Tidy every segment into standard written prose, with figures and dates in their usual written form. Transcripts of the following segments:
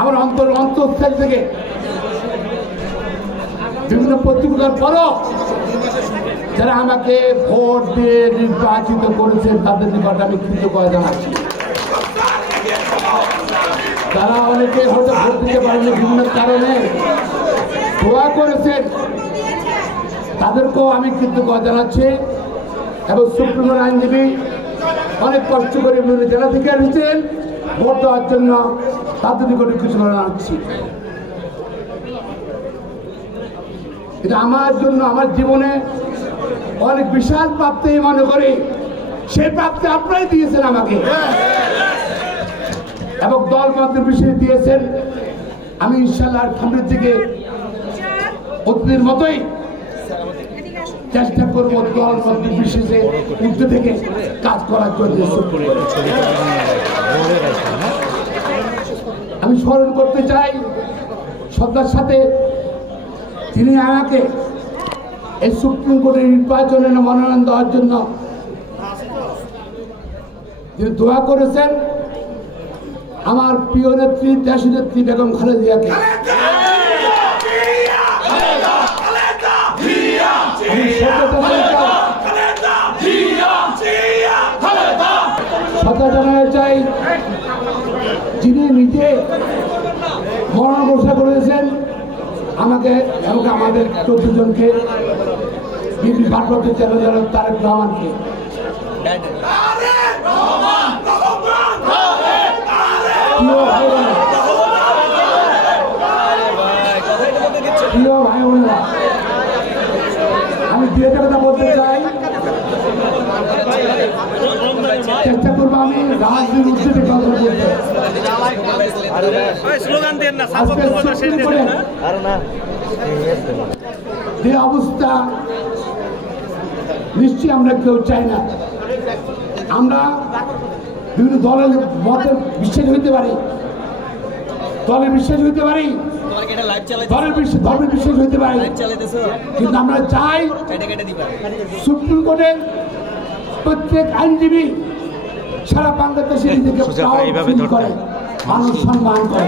আমার অন্তঃস্থল থেকে বিভিন্ন প্রতিকূলতার পরও যারা আমাকে ভোট দিয়ে নির্বাচিত করেছেন তাদের নিকট আমি কৃতজ্ঞতা জানাচ্ছি। তারা অনেকে হয়তো ভোট দিতে পারেনি বিভিন্ন কারণে, দোয়া করেছেন, তাদেরকেও আমি কৃতজ্ঞতা জানাচ্ছি। এবং সুপ্রিম কোর্ট আইনজীবী অনেক কষ্ট করে বিভিন্ন জেলা থেকে এসেছেন ভোট দেওয়ার জন্য, তাদের নিকটে কৃতজ্ঞতা জানাচ্ছি। এটা আমার জন্য আমার জীবনে অনেক বিশাল প্রাপ্তি মনে করি, সেই প্রাপ্তি আপনারাই দিয়েছেন আমাকে এবং দল মতের বিষয়ে দিয়েছেন। আমি ইনশাআল্লাহ সামনের দিকে অতীতের মতোই চেষ্টা করবো দল মতের বিশেষে উঠতে থেকে কাজ করার জন্য। আমি স্মরণ করতে চাই শ্রদ্ধার সাথে তিনি আমাকে এই সুপ্রিম কোর্টের নির্বাচনে মনোনয়ন দেওয়ার জন্য তিনি দোয়া করেছেন আমার প্রিয় নেত্রী দেশ নেত্রী বেগম খালেদা জিয়াকে। শ্রদ্ধা জানাতে চাই যিনি নিজে মনোনয়ন ঘোষণা করেছেন আমাকে এবং আমাদের 14 জনকে, ভারপ্রাপ্ত চেয়ারম্যান তারেক রহমানকে। প্রিয় ভাই বোনেরা, আমি দুই একটা কথা বলতে চাই, চেষ্টা করবো আমি রাজনীতির উদ্দেশ্যে কথা বলতে। যে অবস্থা নিশ্চয়ই আমরা কেউ চাই না। আমরা বিভিন্ন দলের মতের বিশ্বাস হইতে পারি, দলের বিশ্বাস হইতে পারি, ধর্মের বিশ্বাস হইতে পারি, কিন্তু আমরা চাই সুপ্রিম কোর্টের প্রত্যেক আইনজীবী সারা বাংলাদেশে নিজেকে করে, মানুষ সম্মান করে।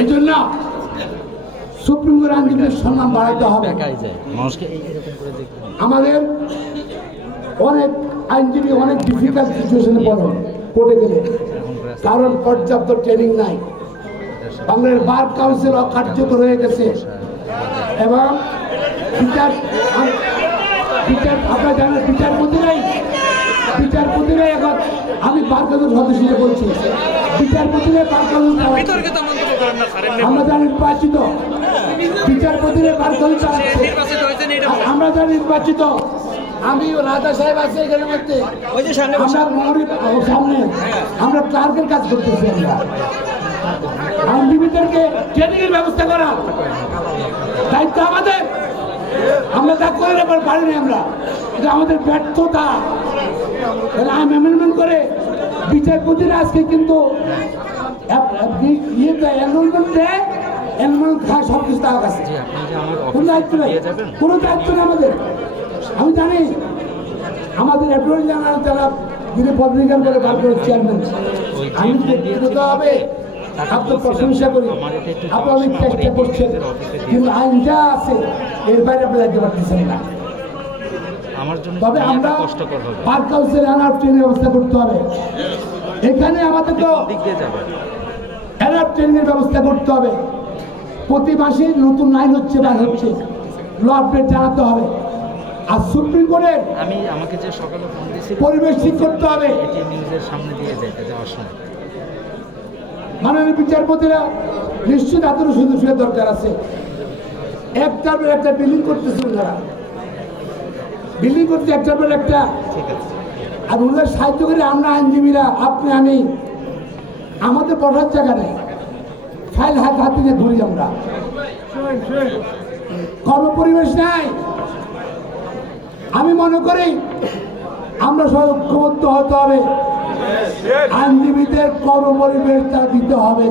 এই জন্য সুপ্রিম কোর্ট আইনজীবীদের সম্মান বাড়াতে হবে। আমাদের অনেক আইনজীবী অনেক ডিফিকাল্ট সিচুয়েশনে পড়ে কোর্টে গেলে, কারণ পর্যাপ্ত ট্রেনিং নাই। বাংলাদেশ বার কাউন্সিল অকার্যকর হয়ে গেছে এবং আপনারা জানেন বিচারপতিরাই এখন, আমি বার কাউন্সিল সদস্য বলছি, বিচারপতিরাই বার কাউন্সিল, আমরা যা নির্বাচিত বিচারপতিরা বার কাউন্সিল, আমরা যা নির্বাচিত, আমি রাজা সাহেব আছে এখানের মধ্যে, সামনে আমরা ক্লার্কের কাজ করতেছি। আমরা আইনজীবীদেরকে ট্রেনিং এর ব্যবস্থা করা দায়িত্ব আমাদের, আমরা তা করে এবার পারিনি। আমরা এটা আমাদের ব্যর্থতা। আইন অ্যামেন্ডমেন্ট করে বিচারপতিরা আজকে কিন্তু এনরোলমেন্ট দেয়, এনরোলমেন্ট খায়, সব কিছু তার কাছে, কোনো দায়িত্ব নেই, কোনো দায়িত্ব নেই আমাদের। আমি জানি আমাদের অ্যাটর্নি জেনারেল যারা যিনি পদবিজ্ঞান করে বার করে চেয়ারম্যান, আমি ব্যক্তিগত হবে আপনার প্রশংসা করি, আপনি অনেক চেষ্টা করছেন, কিন্তু আইন যা আছে এর বাইরে আপনি যেতে পারতেছেন না। তবে আমরা বার কাউন্সিল আনার ট্রেনের ব্যবস্থা করতে হবে। এখানে আমাদের তো ট্রেনের ব্যবস্থা করতে হবে। প্রতি মাসে নতুন আইন হচ্ছে বার হচ্ছে, ল আপডেট জানাতে হবে। আর সুপ্রিম কোর্টের আমাকে যে সকালে ফোন দিয়েছিল পরিবেশ ঠিক করতে হবে, এটি নিউজের সামনে দিয়ে যাওয়ার সময় মাননীয় বিচারপতিরা নিশ্চিত তাদের সুযোগ দরকার আছে। একটার পর একটা বিল্ডিং করতেছেন, যারা বিল্ডিং করতে একটার পর একটা, আর ওনাদের সাহায্য করে আমরা আইনজীবীরা, আপনি আমি, আমাদের বসার জায়গা নেই, ফাইল হাতে নিয়ে ধরি, আমরা কর্মপরিবেশ নাই। আমি মনে করি আমরা সবাই ঐক্যবদ্ধ হতে হবে, আইনজীবীদের কর্মপরিবেশটা দিতে হবে।